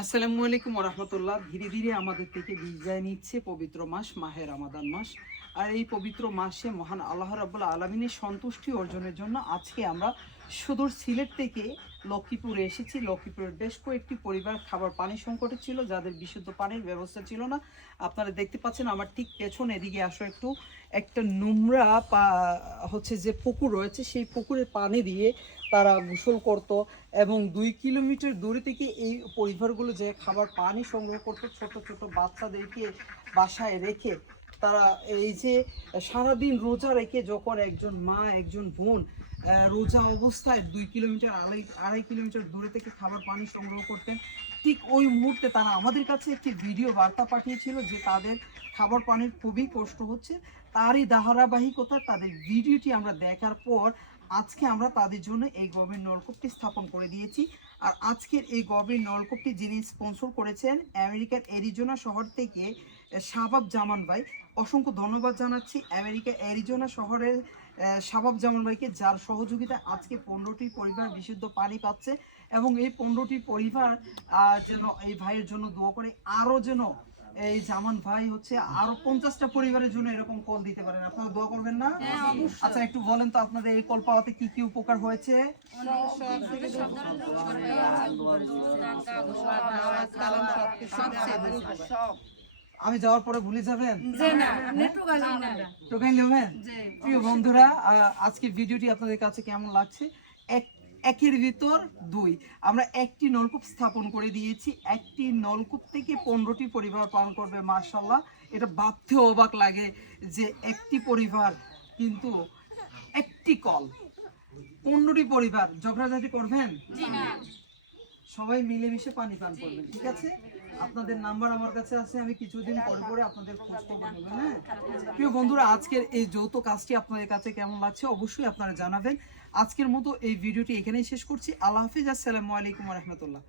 আসসালামু আলাইকুম রহমতুল্লাহ। ধীরে ধীরে আমাদের থেকে বিদায় নিচ্ছে পবিত্র মাস মাহে রমাদান মাস। আর এই পবিত্র মাসে মহান আল্লাহ রাব্বুল আলামিনের সন্তুষ্টি অর্জনের জন্য আজকে আমরা সুদূর সিলেট থেকে লক্ষ্মীপুরে এসেছি। লক্ষ্মীপুরের বেশ কয়েকটি পরিবার খাবার পানি সংকটে ছিল, যাদের বিশুদ্ধ পানির ব্যবস্থা ছিল না। আপনারা দেখতে পাচ্ছেন আমার ঠিক পেছনে, এদিকে আসো একটু, একটা নোংরা হচ্ছে যে পুকুর রয়েছে, সেই পুকুরের পানি দিয়ে তারা গোসল করত এবং 2 কিলোমিটার দূরে থেকে এই পরিবারগুলো যে খাবার পানি সংগ্রহ করতো, ছোট ছোট বাচ্চাদেরকে বাসায় রেখে তারা এই যে সারাদিন রোজা রেখে যখন একজন মা একজন বোন রোজা অবস্থায় 2 কিলোমিটার আড়াই কিলোমিটার দূরে থেকে খাবার পানি সংগ্রহ করতেন, ঠিক ওই মুহূর্তে তারা আমাদের কাছে একটি ভিডিও বার্তা পাঠিয়েছিল যে তাদের খাবার পানির খুবই কষ্ট হচ্ছে। তারই ধারাবাহিকতা তাদের ভিডিওটি আমরা দেখার পর আজকে আমরা তাদের জন্য এই গভীর নলকূপটি স্থাপন করে দিয়েছি। আর আজকের এই গভীর নলকূপটি যিনি স্পন্সর করেছেন আমেরিকার অ্যারিজোনা শহর থেকে শাবাব জামান ভাই, অসংখ্য ধন্যবাদ জানাচ্ছি আমেরিকা অ্যারিজোনা শহরের শাবাব জামান ভাইকে, যার সহযোগিতা আজকে 15টি পরিবার বিশুদ্ধ পানি পাচ্ছে। এবং এই 15টি পরিবার যেন এই ভাইয়ের জন্য দোয়া করে, আরও যেন এই জামান ভাই হচ্ছে আরো 50টা পরিবারের জন্য এরকম কল দিতে পারেন। আপনারা দোয়া করবেন না? আচ্ছা, একটু বলেন তো আপনাদের এই কল পাওয়াতে কি কি উপকার হয়েছে? আমি যাওয়ার পরে ভুলে যাবেন? টোকাই নেবেন? প্রিয় বন্ধুরা, আজকে ভিডিওটি আপনাদের কাছে কেমন লাগছে? একের ভিতর দুই, আমরা একটি নলকূপ স্থাপন করে দিয়েছি। একটি নলকূপ থেকে 15টি পরিবার পালন করবে। মাশাআল্লাহ, এটা ভাবতেও অবাক লাগে যে একটি পরিবার, কিন্তু একটি কল 15টি পরিবার। ঝগড়াঝাটি করবেন? সবাই মিলেমিশে পানি পান করবেন, ঠিক আছে? আপনাদের নাম্বার আমার কাছে আছে, আমি কিছুদিন পরে পরে আপনাদের খোঁজ খবর নেবেন। হ্যাঁ প্রিয় বন্ধুরা, আজকের এই যৌথ কাজটি আপনাদের কাছে কেমন লাগছে অবশ্যই আপনারা জানাবেন। আজকের মতো এই ভিডিওটি এখানেই শেষ করছি। আল্লাহ হাফিজ, আসসালামু আলাইকুম রহমতুল্লাহ।